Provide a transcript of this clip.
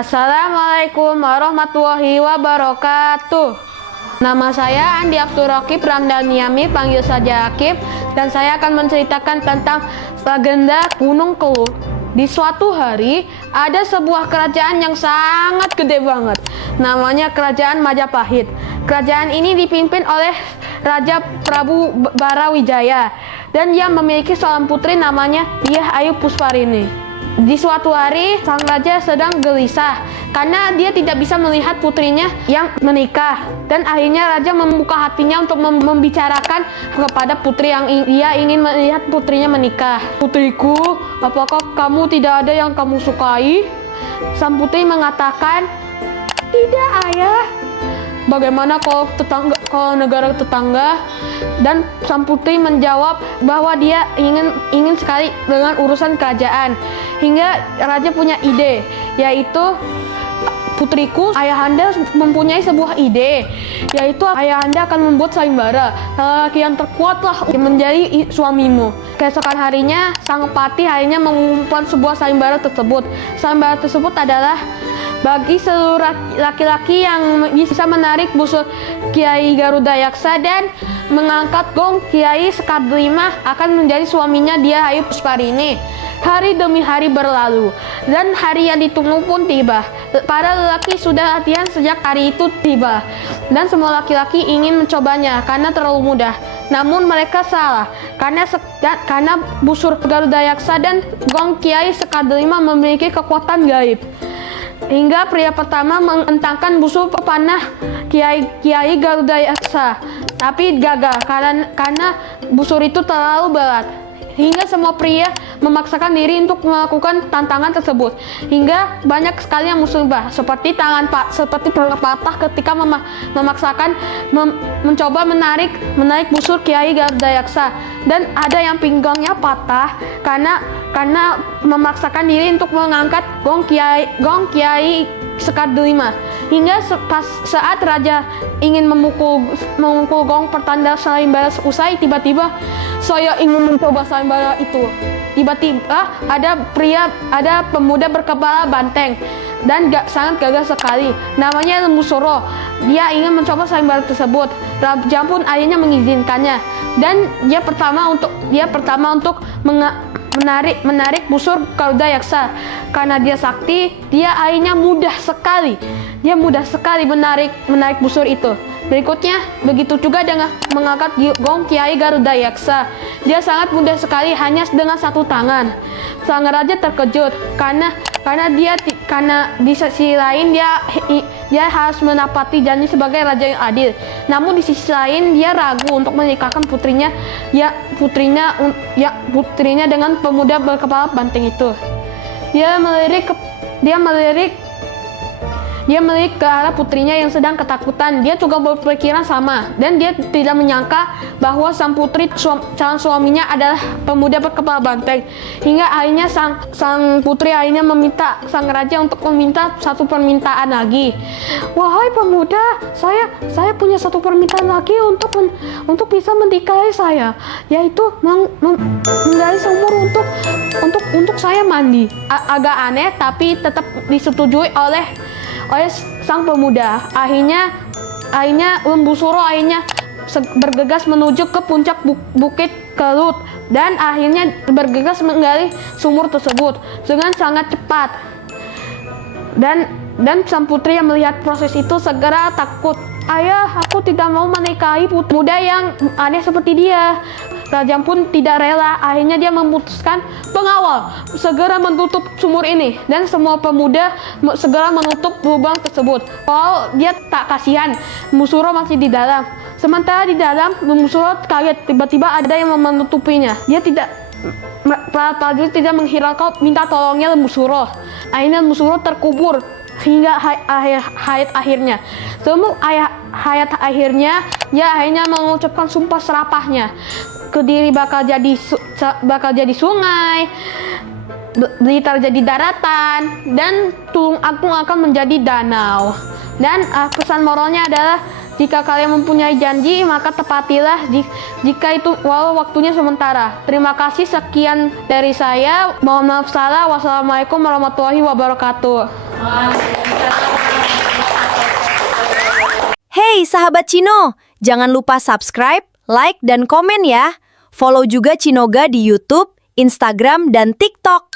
Assalamualaikum warahmatullahi wabarakatuh. Nama saya Andi Abdul Raqib Ramdhaniami, panggil saja Akib, dan saya akan menceritakan tentang legenda Gunung Keluh. Di suatu hari, ada sebuah kerajaan yang sangat gede banget. Namanya Kerajaan Majapahit. Kerajaan ini dipimpin oleh Raja Prabu Barawijaya, dan dia memiliki seorang putri namanya Dyah Ayu Pusparini. Di suatu hari, sang raja sedang gelisah karena dia tidak bisa melihat putrinya yang menikah, dan akhirnya raja membuka hatinya untuk membicarakan kepada putri yang dia ingin melihat putrinya menikah. "Putriku, apakah kamu tidak ada yang kamu sukai?" Sang putri mengatakan, "Tidak, ayah." "Bagaimana kalau negara tetangga?" Dan sang putri menjawab bahwa dia ingin sekali dengan urusan kerajaan. Hingga raja punya ide, yaitu, "Putriku, ayahanda mempunyai sebuah ide, yaitu ayahanda akan membuat sayembara. Laki yang terkuatlah yang menjadi suamimu." Keesokan harinya, sang pati akhirnya mengumumkan sebuah sayembara tersebut. Sayembara tersebut adalah bagi seluruh laki-laki yang bisa menarik busur Kiai Garuda Yaksa dan mengangkat gong Kiai Sekar-V akan menjadi suaminya Dyah Ayu Pusparini. Hari demi hari berlalu, dan hari yang ditunggu pun tiba. Para lelaki sudah latihan sejak hari itu tiba, dan semua laki-laki ingin mencobanya karena terlalu mudah. Namun mereka salah, karena busur Garuda Yaksa dan gong Kiai Sekar-V memiliki kekuatan gaib. Hingga pria pertama mengentangkan busur panah Kiai Garuda Yaksa, tapi gagal karena busur itu terlalu berat. Hingga semua pria memaksakan diri untuk melakukan tantangan tersebut. Hingga banyak sekali yang musibah, seperti patah ketika memaksakan mencoba menarik busur Kiai Garuda Yaksa, dan ada yang pinggangnya patah karena memaksakan diri untuk mengangkat gong Kiai Sekar-V. Hingga saat raja ingin memukul gong pertanda sayembara usai, tiba-tiba, "Saya ingin mencoba sayembara itu." Tiba-tiba ada pemuda berkepala banteng dan sangat gagah sekali. Namanya Lembu Suro. Dia ingin mencoba sayembara tersebut. Raja pun akhirnya mengizinkannya, dan dia pertama untuk menarik busur Garuda Yaksa. Karena dia sakti, dia akhirnya mudah sekali menarik busur itu. Berikutnya, begitu juga dengan mengangkat gong Kiai Garuda Yaksa. Dia sangat mudah sekali, hanya dengan satu tangan. Sang raja terkejut karena di sisi lain dia harus menepati janji sebagai raja yang adil. Namun di sisi lain dia ragu untuk menikahkan putrinya dengan pemuda berkepala banteng itu. Dia melirik ke arah putrinya yang sedang ketakutan. Dia juga berpikiran sama, dan dia tidak menyangka bahwa sang putri calon suaminya adalah pemuda berkepala banteng. Hingga akhirnya sang putri akhirnya meminta sang raja untuk meminta satu permintaan lagi. "Wahai pemuda, saya punya satu permintaan lagi untuk bisa menikahi saya, yaitu menggali sumur untuk saya mandi." Agak aneh, tapi tetap disetujui oleh sang pemuda. Akhirnya Lembu Suro bergegas menuju ke puncak bukit Kelut, dan akhirnya bergegas menggali sumur tersebut dengan sangat cepat. Dan sang putri yang melihat proses itu segera takut. "Ayah, aku tidak mau menikahi pemuda yang aneh seperti dia." Raja pun tidak rela. Akhirnya dia memutuskan, "Pengawal, segera menutup sumur ini." Dan semua pemuda segera menutup lubang tersebut. Kalau dia tak kasihan, Lembu Suro masih di dalam. Sementara di dalam, Lembu Suro kaget, tiba-tiba ada yang menutupinya. Para prajurit tidak menghiraukan minta tolongnya Lembu Suro. Akhirnya Lembu Suro terkubur hingga hayat akhirnya. Sebelum hayat akhirnya, dia akhirnya mengucapkan sumpah serapahnya. Kediri bakal jadi sungai, Blitar jadi daratan, dan Tulung Agung akan menjadi danau. Dan pesan moralnya adalah, jika kalian mempunyai janji, maka tepatilah jika itu walau waktunya sementara. Terima kasih, sekian dari saya. Mohon maaf salah. Wassalamualaikum warahmatullahi wabarakatuh. Hey sahabat Cino, jangan lupa subscribe, like, dan komen ya. Follow juga Cinoga di YouTube, Instagram, dan TikTok.